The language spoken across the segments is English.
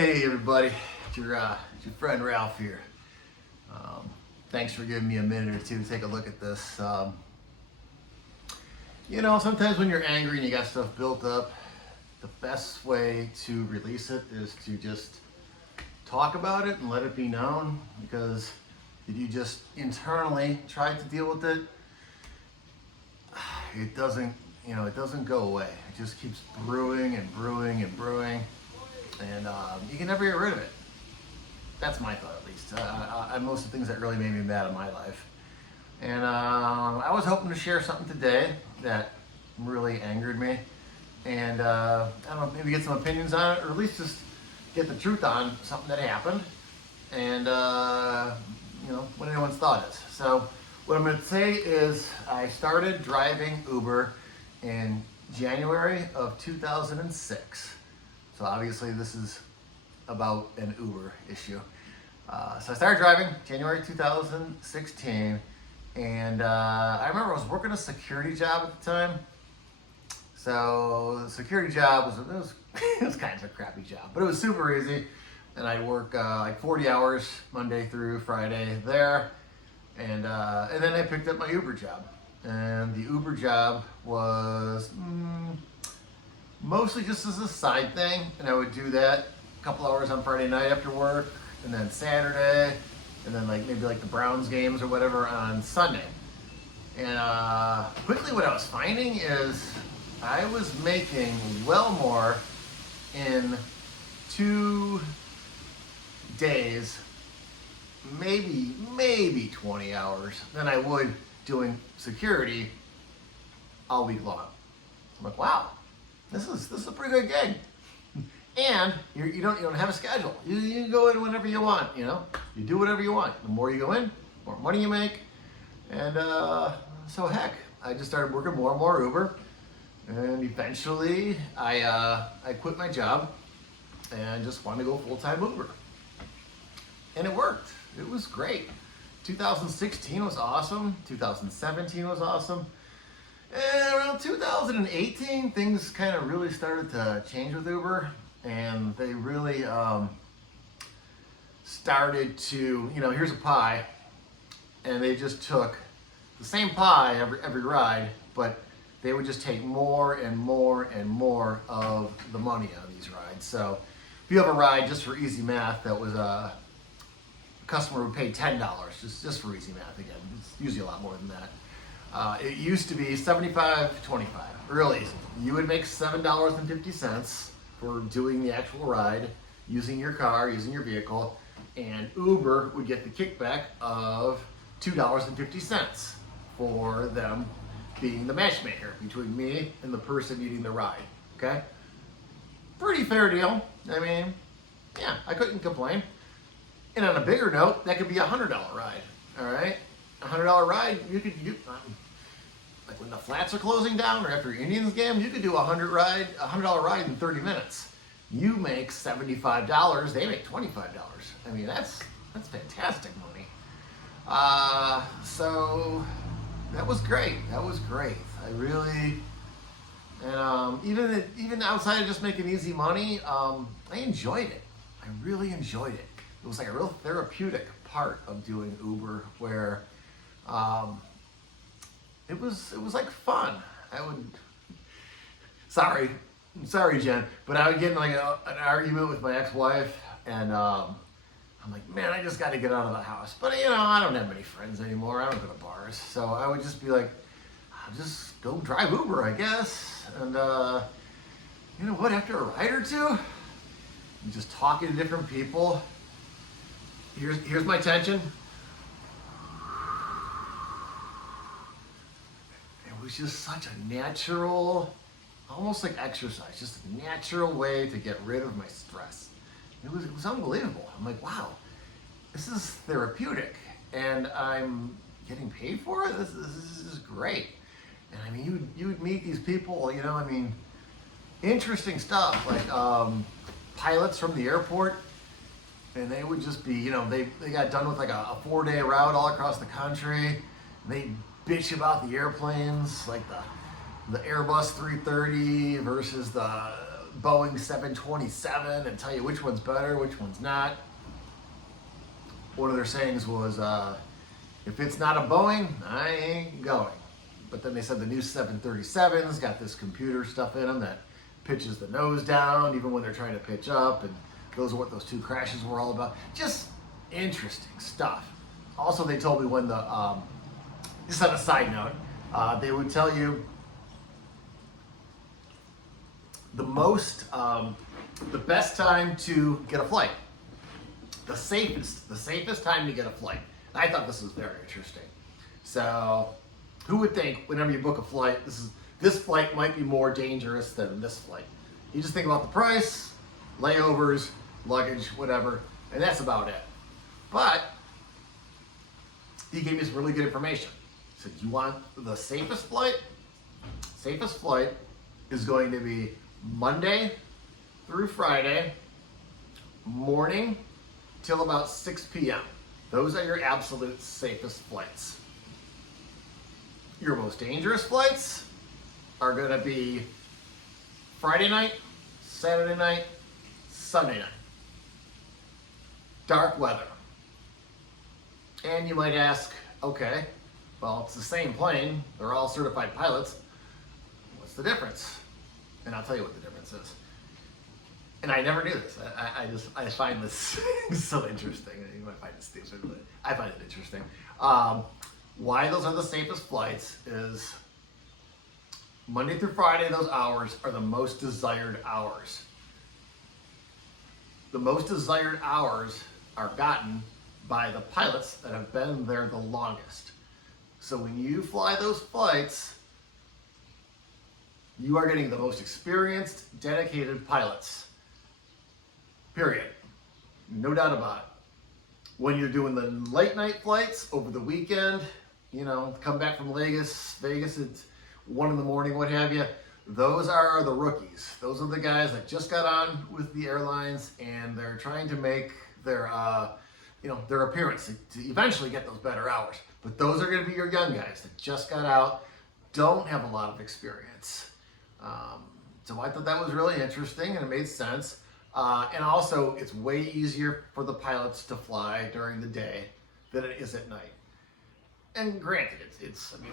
Hey everybody, it's your friend Ralph here. Thanks for giving me a minute or two to take a look at this. Sometimes when you're angry and you got stuff built up, the best way to release it is to just talk about it and let it be known, because if you just internally try to deal with it, it doesn't go away. It just keeps brewing and brewing and brewing. And you can never get rid of it. That's my thought, at least. Most of the things that really made me mad in my life. And I was hoping to share something today that really angered me. And I don't know, maybe get some opinions on it, or at least just get the truth on something that happened. And, what anyone's thought is. So what I'm going to say is I started driving Uber in January of 2006. So obviously this is about an Uber issue. So I started driving January 2016, and I remember I was working a security job at the time. So the security job was it was kind of a crappy job, but it was super easy. And I work like 40 hours Monday through Friday there, and then I picked up my Uber job, and the Uber job was mostly just as a side thing, and I would do that a couple hours on Friday night after work, and then Saturday, and then maybe the Browns games or whatever on Sunday. And quickly what I was finding is I was making well more in 2 days, maybe 20 hours than I would doing security all week long. I'm like, wow. This is a pretty good gig, and you don't have a schedule. You go in whenever you want. You do whatever you want. The more you go in, the more money you make, and so heck, I just started working more and more Uber, and eventually I quit my job and just wanted to go full-time Uber, and it worked. It was great. 2016 was awesome. 2017 was awesome. And around 2018, things kind of really started to change with Uber, and they really started to, here's a pie, and they just took the same pie every ride, but they would just take more and more and more of the money on these rides. So if you have a ride, just for easy math, that was a customer would pay $10, just for easy math again. It's usually a lot more than that. It used to be 75 to 25, real easy. You would make $7.50 for doing the actual ride, using your car, using your vehicle, and Uber would get the kickback of $2.50 for them being the matchmaker between me and the person needing the ride, okay? Pretty fair deal. I mean, yeah, I couldn't complain. And on a bigger note, that could be a $100 ride, all right? $100 ride, like when the flats are closing down or after Indians game, you could do a $100 ride in 30 minutes. You make $75, they make $25. I mean, that's fantastic money. So that was great. I really, and even outside of just making easy money, I enjoyed it. I really enjoyed it. It was like a real therapeutic part of doing Uber, where it was like fun. Sorry Jen, but I would get in an argument with my ex-wife, and I'm like, man, I just got to get out of the house. But I don't have many friends anymore. I don't go to bars, so I would just be like, I'll just go drive Uber, I guess. And you know what? After a ride or two, I'm just talking to different people. Here's my tension. It was just such a natural, almost like exercise, just a natural way to get rid of my stress. It was unbelievable. I'm like, wow, this is therapeutic, and I'm getting paid for it. This is great. And I mean, you would meet these people, interesting stuff, like pilots from the airport. And they would just be, they got done with like a 4-day route all across the country. They bitch about the airplanes, like the Airbus 330 versus the Boeing 727 and tell you which one's better, which one's not. One of their sayings was, if it's not a Boeing, I ain't going. But then they said the new 737's got this computer stuff in them that pitches the nose down even when they're trying to pitch up, and those are what those 2 crashes were all about. Just interesting stuff. Also, they told me when the, just on a side note, they would tell you the best time to get a flight. The safest time to get a flight. And I thought this was very interesting. So, who would think whenever you book a flight, this flight might be more dangerous than this flight? You just think about the price, layovers, luggage, whatever, and that's about it. But he gave me some really good information. He said, you want the safest flight? Safest flight is going to be Monday through Friday, morning till about 6 p.m. Those are your absolute safest flights. Your most dangerous flights are going to be Friday night, Saturday night, Sunday night. Dark weather. And you might ask, okay, well, it's the same plane. They're all certified pilots. What's the difference? And I'll tell you what the difference is. And I never knew this. I find this so interesting. You might find it stupid, but I find it interesting. Why those are the safest flights is Monday through Friday, those hours are the most desired hours. The most desired hours are gotten by the pilots that have been there the longest. So when you fly those flights, you are getting the most experienced, dedicated pilots. Period. No doubt about it. When you're doing the late night flights over the weekend, you know, come back from Vegas at 1 in the morning, what have you, those are the rookies. Those are the guys that just got on with the airlines and they're trying to make their, their appearance to eventually get those better hours. But those are going to be your young guys that just got out, don't have a lot of experience. So I thought that was really interesting and it made sense. And also, it's way easier for the pilots to fly during the day than it is at night. And granted,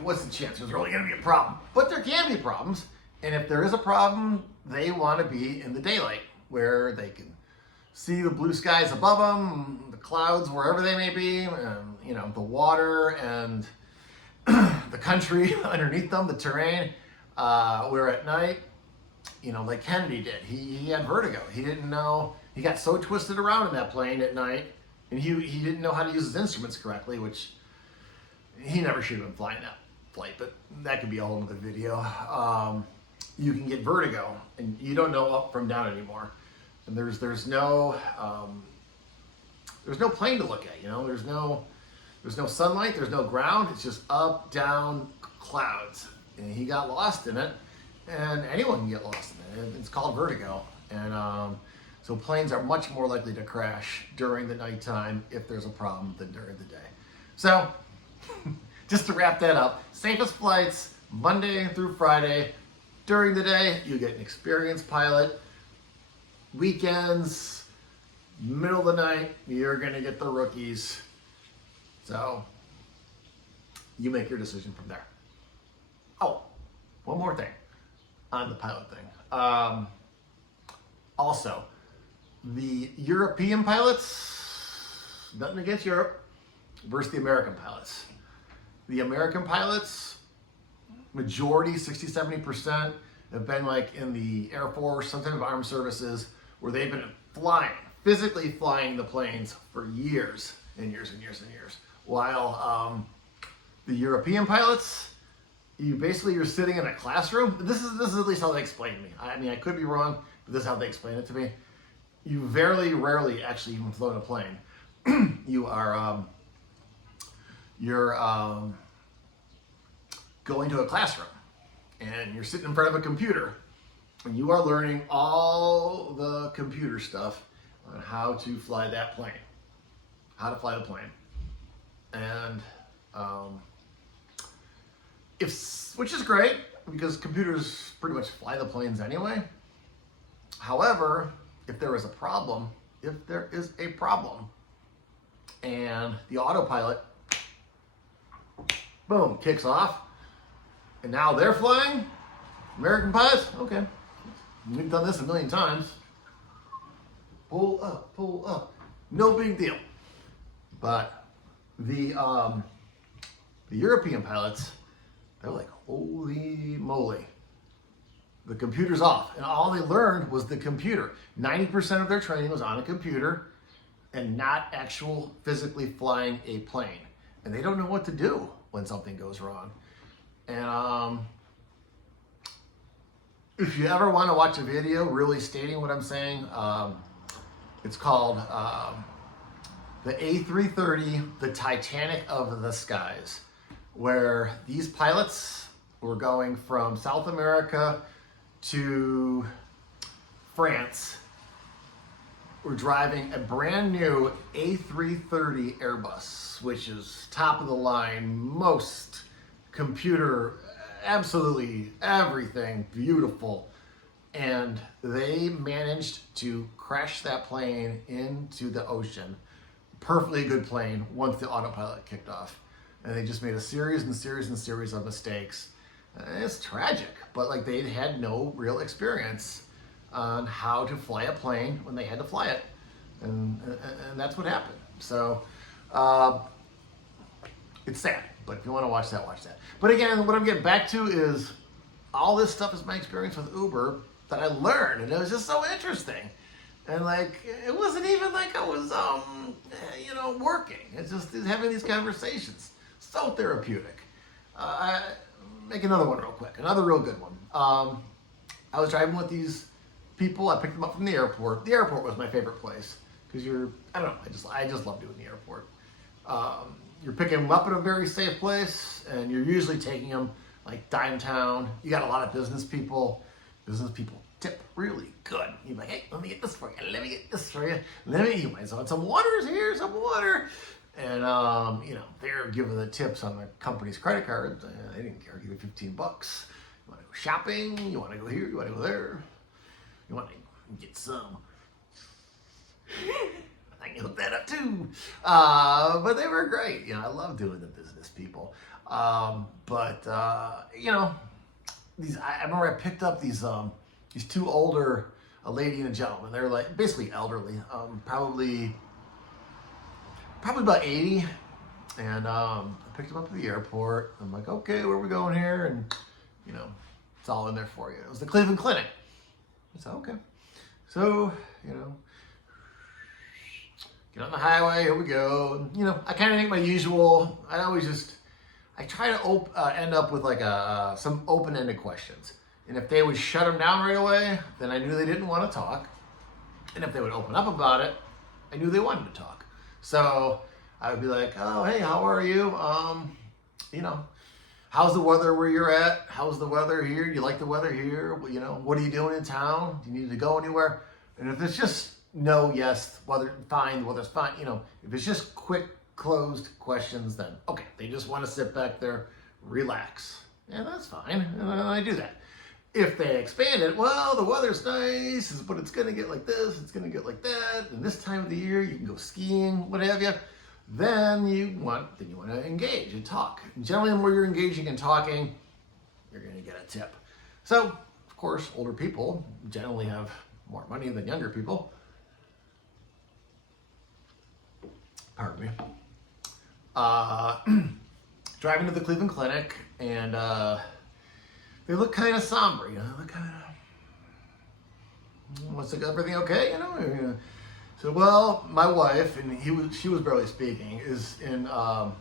what's the chance there's really going to be a problem? But there can be problems. And if there is a problem, they want to be in the daylight where they can see the blue skies above them, the clouds wherever they may be, and, the water and the country underneath them, the terrain. Where at night, like Kennedy did. He had vertigo. He didn't know. He got so twisted around in that plane at night, and he didn't know how to use his instruments correctly, which he never should have been flying that flight. But that could be a whole other video. You can get vertigo, and you don't know up from down anymore. And there's no plane to look at. There's no sunlight. There's no ground. It's just up, down, clouds. And he got lost in it. And anyone can get lost in it. It's called vertigo. And so planes are much more likely to crash during the nighttime if there's a problem than during the day. So, just to wrap that up, safest flights, Monday through Friday. During the day, you get an experienced pilot. Weekends, middle of the night, you're going to get the rookies. So, you make your decision from there. Oh, one more thing on the pilot thing. Also, the European pilots, nothing against Europe, versus the American pilots. The American pilots, majority, 60-70%, have been like in the Air Force, some type of armed services, where they've been physically flying the planes for years and years and years and years. While the European pilots, you're sitting in a classroom. This is at least how they explain to me. I could be wrong, but this is how they explain it to me. You very rarely actually even flown a plane. You're going to a classroom and you're sitting in front of a computer and you are learning all the computer stuff on how to fly that plane, how to fly the plane. And which is great because computers pretty much fly the planes anyway. However, if there is a problem, and the autopilot, boom, kicks off, and now they're flying, American pilots, okay, we've done this a million times. Pull up, no big deal. But the European pilots, they were like, holy moly. The computer's off. And all they learned was the computer. 90% of their training was on a computer and not actual physically flying a plane. And they don't know what to do when something goes wrong. And if you ever want to watch a video really stating what I'm saying, it's called the A330, the Titanic of the Skies, where these pilots were going from South America to France. We're driving a brand new A330 Airbus, which is top of the line, most computer, absolutely everything, beautiful. And they managed to crash that plane into the ocean. Perfectly good plane once the autopilot kicked off. And they just made a series of mistakes. It's tragic, but like they had no real experience on how to fly a plane when they had to fly it. And that's what happened. So it's sad, but if you want to watch that, watch that. But again, what I'm getting back to is all this stuff is my experience with Uber that I learned, and it was just so interesting. And like, it wasn't even like I was, working. It's just having these conversations. So therapeutic. Make another one real quick. Another real good one. I was driving with these people. I picked them up from the airport. The airport was my favorite place because I just love doing the airport. You're picking them up at a very safe place, and you're usually taking them like downtown. You got a lot of business people. Business people tip really good. You're like, hey, let me get this for you. Let me get this for you. You might want some waters here, some water. And, they're giving the tips on the company's credit cards. They didn't care. Give you $15. You want to go shopping? You want to go here? You want to go there? You want to get some? I can hook that up too. But they were great. I love doing the business people. I remember I picked up these two older, a lady and a gentleman. They're like basically elderly, probably about 80. And I picked them up at the airport. I'm like, okay, where are we going here? And it's all in there for you. It was the Cleveland Clinic. I said, okay. So, get on the highway, here we go. And, I kind of think my usual, I try to end up with like some open-ended questions. And if they would shut them down right away, then I knew they didn't want to talk. And if they would open up about it, I knew they wanted to talk. So I would be like, oh, hey, how are you? How's the weather where you're at? How's the weather here? You like the weather here? What are you doing in town? Do you need to go anywhere? And if it's just no, yes, weather's fine, if it's just quick, closed questions, then okay, they just want to sit back there, relax. And that's fine, and I do that. If they expand it, well, the weather's nice, but it's going to get like this, it's going to get like that, and this time of the year you can go skiing, what have you. Then you want to engage and talk. And generally, the more you're engaging and talking, you're going to get a tip. So, of course, older people generally have more money than younger people. Pardon me. Driving to the Cleveland Clinic, and they look kind of somber, They look kind of, what's everything okay, So, well, my wife, and she was barely speaking, is in the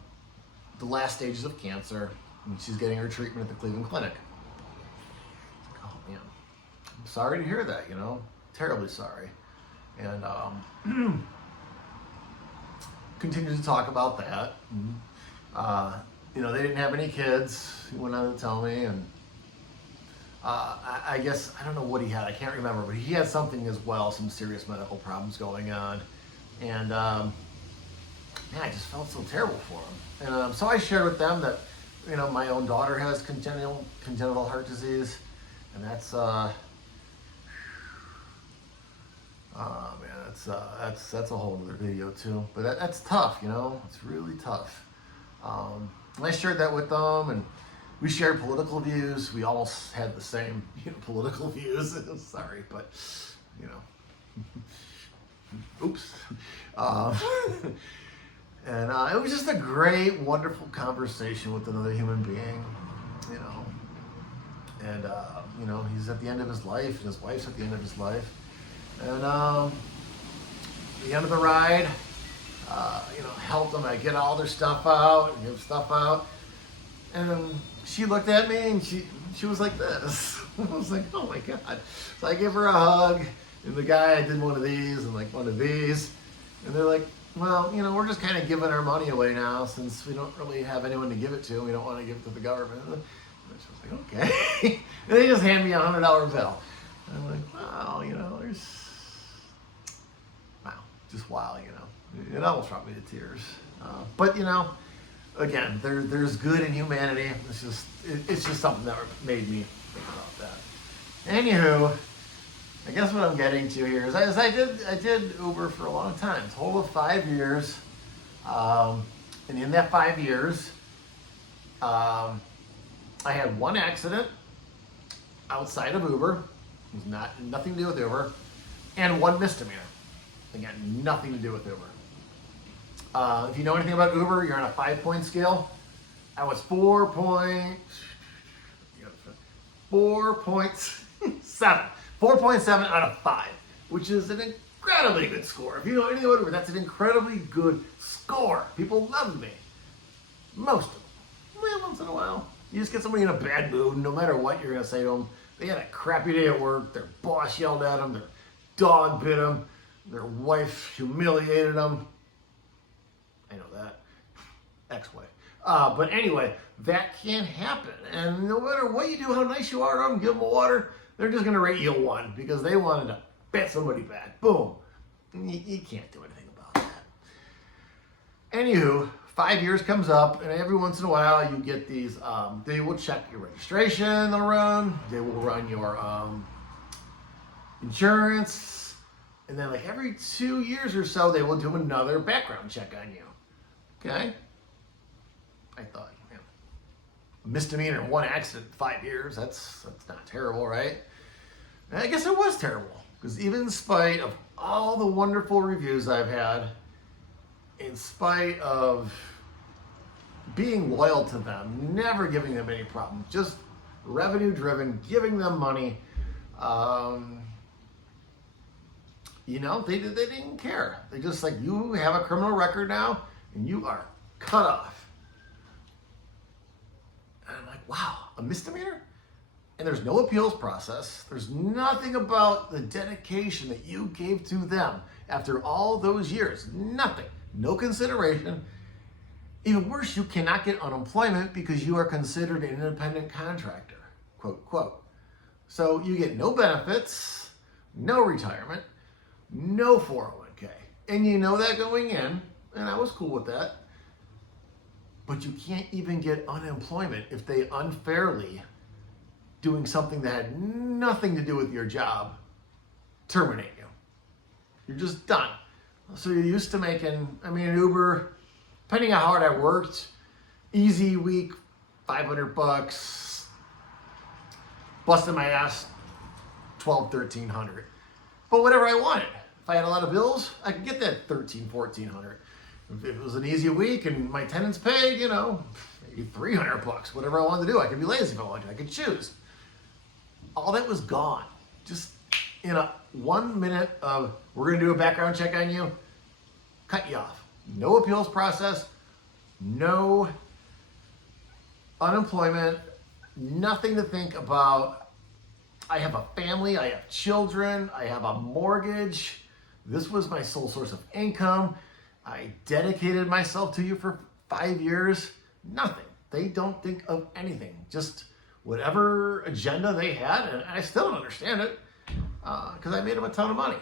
last stages of cancer, and she's getting her treatment at the Cleveland Clinic. Oh man, I'm sorry to hear that. Terribly sorry, and continue to talk about that. They didn't have any kids. He went on to tell me, and I guess, I don't know what he had, I can't remember, but he had something as well, some serious medical problems going on. And I just felt so terrible for him. And so I shared with them that, my own daughter has congenital heart disease, and that's that's a whole other video too. But that's tough, you know. It's really tough. And I shared that with them, and we shared political views. We almost had the same, political views. Sorry, but oops. And it was just a great, wonderful conversation with another human being, And he's at the end of his life, and his wife's at the end of his life. And the end of the ride, helped them. I get all their stuff out, and give stuff out. And she looked at me, and she was like this. I was like, oh my God. So I give her a hug, and the guy, I did one of these and like one of these. And they're like, well, we're just kind of giving our money away now since we don't really have anyone to give it to. We don't want to give it to the government. And she was like, okay. And they just hand me a $100 bill. And I'm like, wow, just wow, It almost brought me to tears. But, again, there's good in humanity. It's just something that made me think about that. Anywho, I guess what I'm getting to here is I did Uber for a long time, total of 5 years. And in that 5 years, I had one accident outside of Uber. It was nothing to do with Uber. And one misdemeanor. Again, nothing to do with Uber. If you know anything about Uber, you're on a 5-point scale. I was 4.7 out of 5, which is an incredibly good score. If you know anything about Uber, that's an incredibly good score. People love me. Most of them. Well, once in a while, you just get somebody in a bad mood, no matter what you're going to say to them. They had a crappy day at work, their boss yelled at them, their dog bit them, their wife humiliated them. I know that. Ex-wife. But anyway, that can happen. And no matter what you do, how nice you are to them, give them water, they're just going to rate you a 1 because they wanted to bet somebody bad. Boom. You can't do anything about that. Anywho, 5 years comes up, and every once in a while you get these, they will check your registration, they'll run, they will run your insurance, and then like every 2 years or so, they will do another background check on you. Okay? I thought, a misdemeanor, 1 accident, 5 years, that's not terrible, right? And I guess it was terrible, because even in spite of all the wonderful reviews I've had, in spite of being loyal to them, never giving them any problem, just revenue driven, giving them money, they didn't care. They just like, you have a criminal record now, and you are cut off. And I'm like, wow, a misdemeanor? And there's no appeals process. There's nothing about the dedication that you gave to them after all those years. Nothing. No consideration. Even worse, you cannot get unemployment because you are considered an independent contractor, quote, quote. So you get no benefits, no retirement, no 401k. And you know that going in, and I was cool with that. But you can't even get unemployment if they unfairly, doing something that had nothing to do with your job, terminate you. You're just done. So you're used to making, Uber, depending on how hard I worked, easy week, $500, busting my ass, $1,200, $1,300. But whatever I wanted. If I had a lot of bills, I could get that $1,300, $1,400. If it was an easy week and my tenants paid, maybe $300, whatever I wanted to do. I could be lazy if I wanted to. I could choose. All that was gone. Just in a 1 minute of, we're going to do a background check on you, cut you off. No appeals process, no unemployment, nothing to think about. I have a family, I have children, I have a mortgage. This was my sole source of income. I dedicated myself to you for 5 years. Nothing. They don't think of anything. Just whatever agenda they had, and I still don't understand it because I made them a ton of money.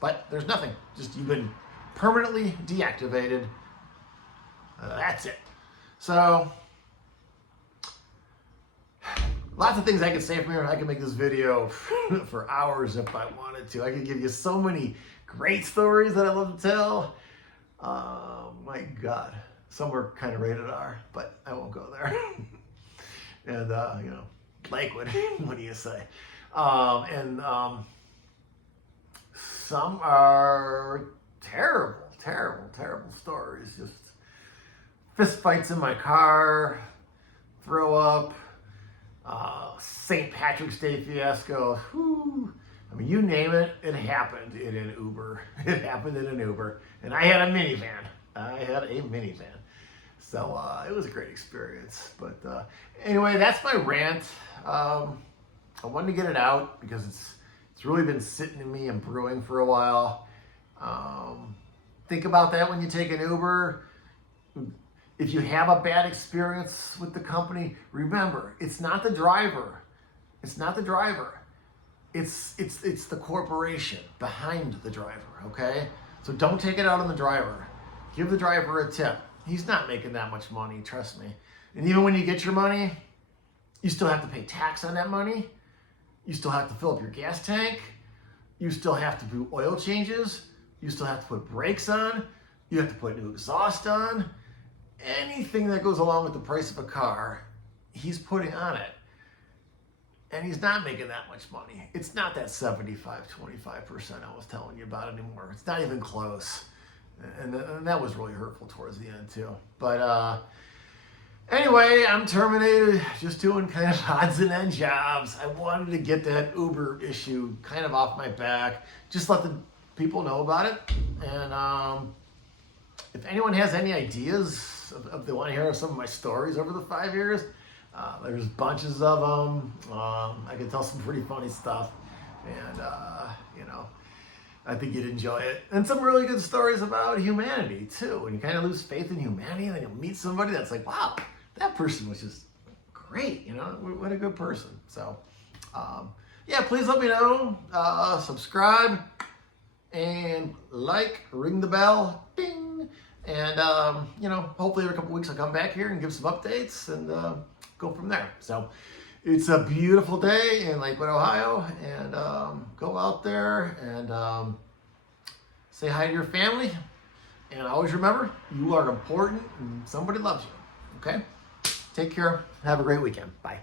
But there's nothing. Just you've been permanently deactivated. That's it. So lots of things I could say from here. I could make this video for hours if I wanted to. I could give you so many great stories that I love to tell. My God, some were kind of rated R, but I won't go there. And you know, Lakewood, what do you say? Some are terrible, terrible, terrible stories. Just fist fights in my car, throw up, St. Patrick's Day fiasco. Whew. I mean, you name it, it happened in an Uber. It happened in an Uber. And I had a minivan. So it was a great experience. But anyway, that's my rant. I wanted to get it out because it's really been sitting in me and brewing for a while. Think about that when you take an Uber. If you have a bad experience with the company, remember, it's not the driver. It's not the driver. It's the corporation behind the driver, okay? So don't take it out on the driver. Give the driver a tip. He's not making that much money, trust me. And even when you get your money, you still have to pay tax on that money. You still have to fill up your gas tank. You still have to do oil changes. You still have to put brakes on. You have to put new exhaust on. Anything that goes along with the price of a car, he's putting on it. And he's not making that much money. It's not that 75, 25% I was telling you about anymore. It's not even close. And that was really hurtful towards the end too. But anyway, I'm terminated, just doing kind of odds and end jobs. I wanted to get that Uber issue kind of off my back. Just let the people know about it. And if anyone has any ideas, if they want to hear some of my stories over the 5 years, there's bunches of them. I can tell some pretty funny stuff. And, you know, I think you'd enjoy it. And some really good stories about humanity, too. When you kind of lose faith in humanity, and then you'll meet somebody that's like, wow, that person was just great. You know, what a good person. So, yeah, please let me know. Subscribe and like, ring the bell, ding. And, you know, hopefully every couple weeks I'll come back here and give some updates and go from there. So it's a beautiful day in Lakewood, Ohio. And go out there and say hi to your family. And always remember, you are important and somebody loves you. Okay? Take care. Have a great weekend. Bye.